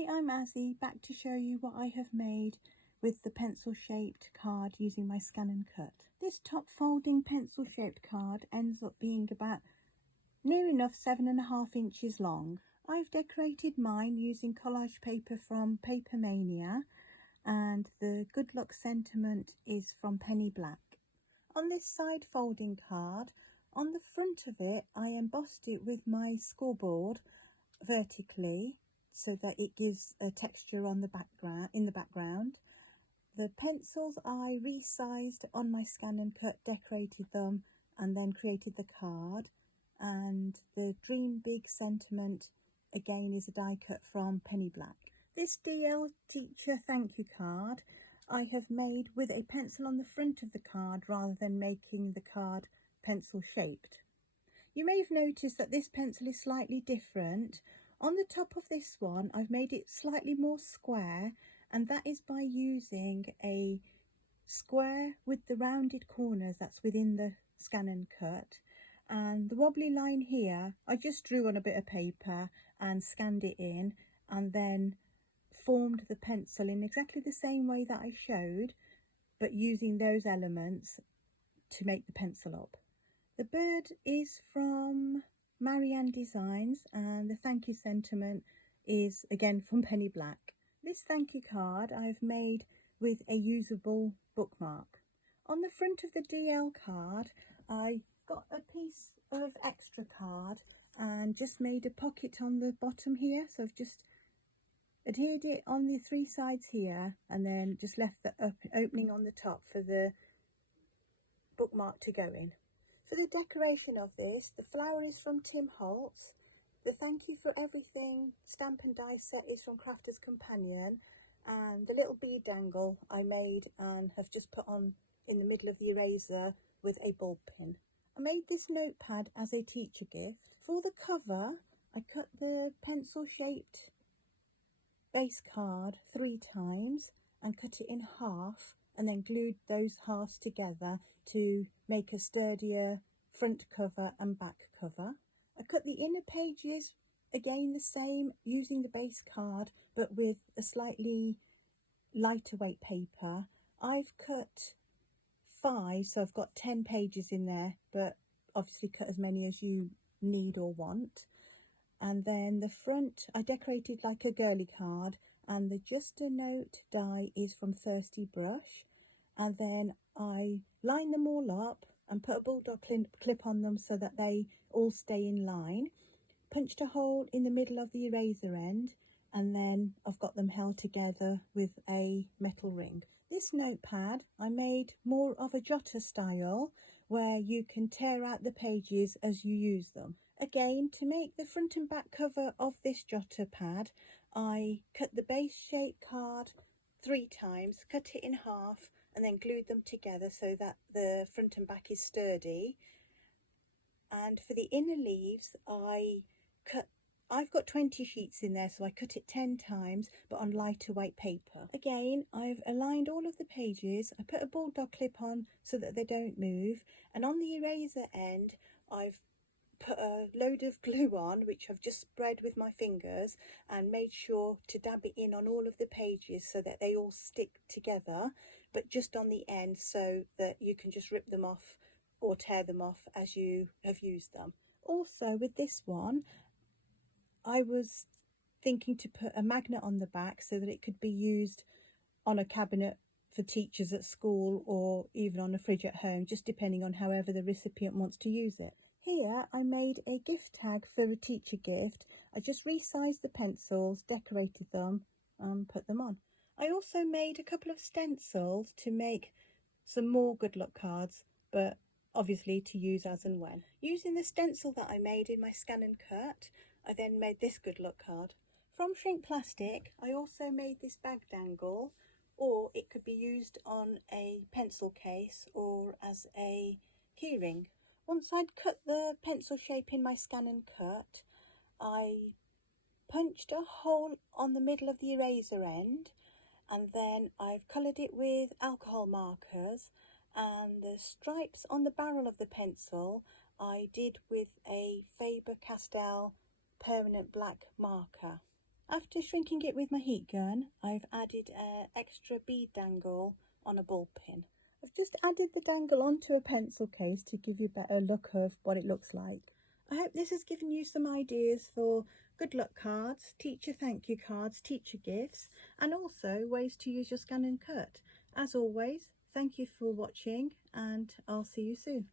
Hi, I'm Azzy, back to show you what I have made with the pencil shaped card using my Scan and Cut. This top folding pencil shaped card ends up being about near enough 7.5 inches long. I've decorated mine using collage paper from Paper Mania, and the good luck sentiment is from Penny Black. On this side folding card, on the front of it I embossed it with my scoreboard vertically, so that it gives a texture on the background. The pencils I resized on my Scan and Cut, decorated them, and then created the card. And the Dream Big sentiment again is a die cut from Penny Black. This DL Teacher thank you card I have made with a pencil on the front of the card rather than making the card pencil shaped. You may have noticed that this pencil is slightly different. On the top of this one, I've made it slightly more square, and that is by using a square with the rounded corners that's within the Scan and Cut. And the wobbly line here, I just drew on a bit of paper and scanned it in, and then formed the pencil in exactly the same way that I showed, but using those elements to make the pencil up. The bird is from Marianne Designs, and the thank you sentiment is again from Penny Black. This thank you card I've made with a usable bookmark. On the front of the DL card, I got a piece of extra card and just made a pocket on the bottom here. So I've just adhered it on the 3 sides here, and then just left the opening on the top for the bookmark to go in. For the decoration of this, the flower is from Tim Holtz. The thank you for everything stamp and die set is from Crafter's Companion, and the little bead dangle I made and have just put on in the middle of the eraser with a bulb pin. I made this notepad as a teacher gift. For the cover, I cut the pencil shaped base card 3 times and cut it in half, and then glued those halves together to make a sturdier front cover and back cover. I cut the inner pages again the same, using the base card but with a slightly lighter weight paper. I've cut 5, so I've got 10 pages in there, but obviously cut as many as you need or want. And then the front I decorated like a girly card, and the Just a Note die is from Thirsty Brush. And then I line them all up and put a bulldog clip on them so that they all stay in line. Punched a hole in the middle of the eraser end, and then I've got them held together with a metal ring. This notepad I made more of a jotter style, where you can tear out the pages as you use them. Again, to make the front and back cover of this jotter pad, I cut the base shape card 3 times, cut it in half, and then glued them together so that the front and back is sturdy. And for the inner leaves, I've got 20 sheets in there, so I cut it 10 times, but on lighter weight paper. Again, I've aligned all of the pages. I put a bulldog clip on so that they don't move, and on the eraser end, I've put a load of glue on, which I've just spread with my fingers, and made sure to dab it in on all of the pages so that they all stick together, but just on the end, so that you can just rip them off or tear them off as you have used them. Also, with this one, I was thinking to put a magnet on the back so that it could be used on a cabinet for teachers at school, or even on a fridge at home, just depending on however the recipient wants to use it. Here I made a gift tag for a teacher gift. I just resized the pencils, decorated them and put them on. I also made a couple of stencils to make some more good luck cards, but obviously to use as and when. Using the stencil that I made in my Scan and Cut, I then made this good luck card. From Shrink Plastic, I also made this bag dangle, or it could be used on a pencil case or as a keyring. Once I'd cut the pencil shape in my Scan and Cut, I punched a hole on the middle of the eraser end, and then I've coloured it with alcohol markers, and the stripes on the barrel of the pencil I did with a Faber-Castell permanent black marker. After shrinking it with my heat gun, I've added an extra bead dangle on a ball pin. I've just added the dangle onto a pencil case to give you a better look of what it looks like. I hope this has given you some ideas for good luck cards, teacher thank you cards, teacher gifts, and also ways to use your scan and cut. As always, thank you for watching and I'll see you soon.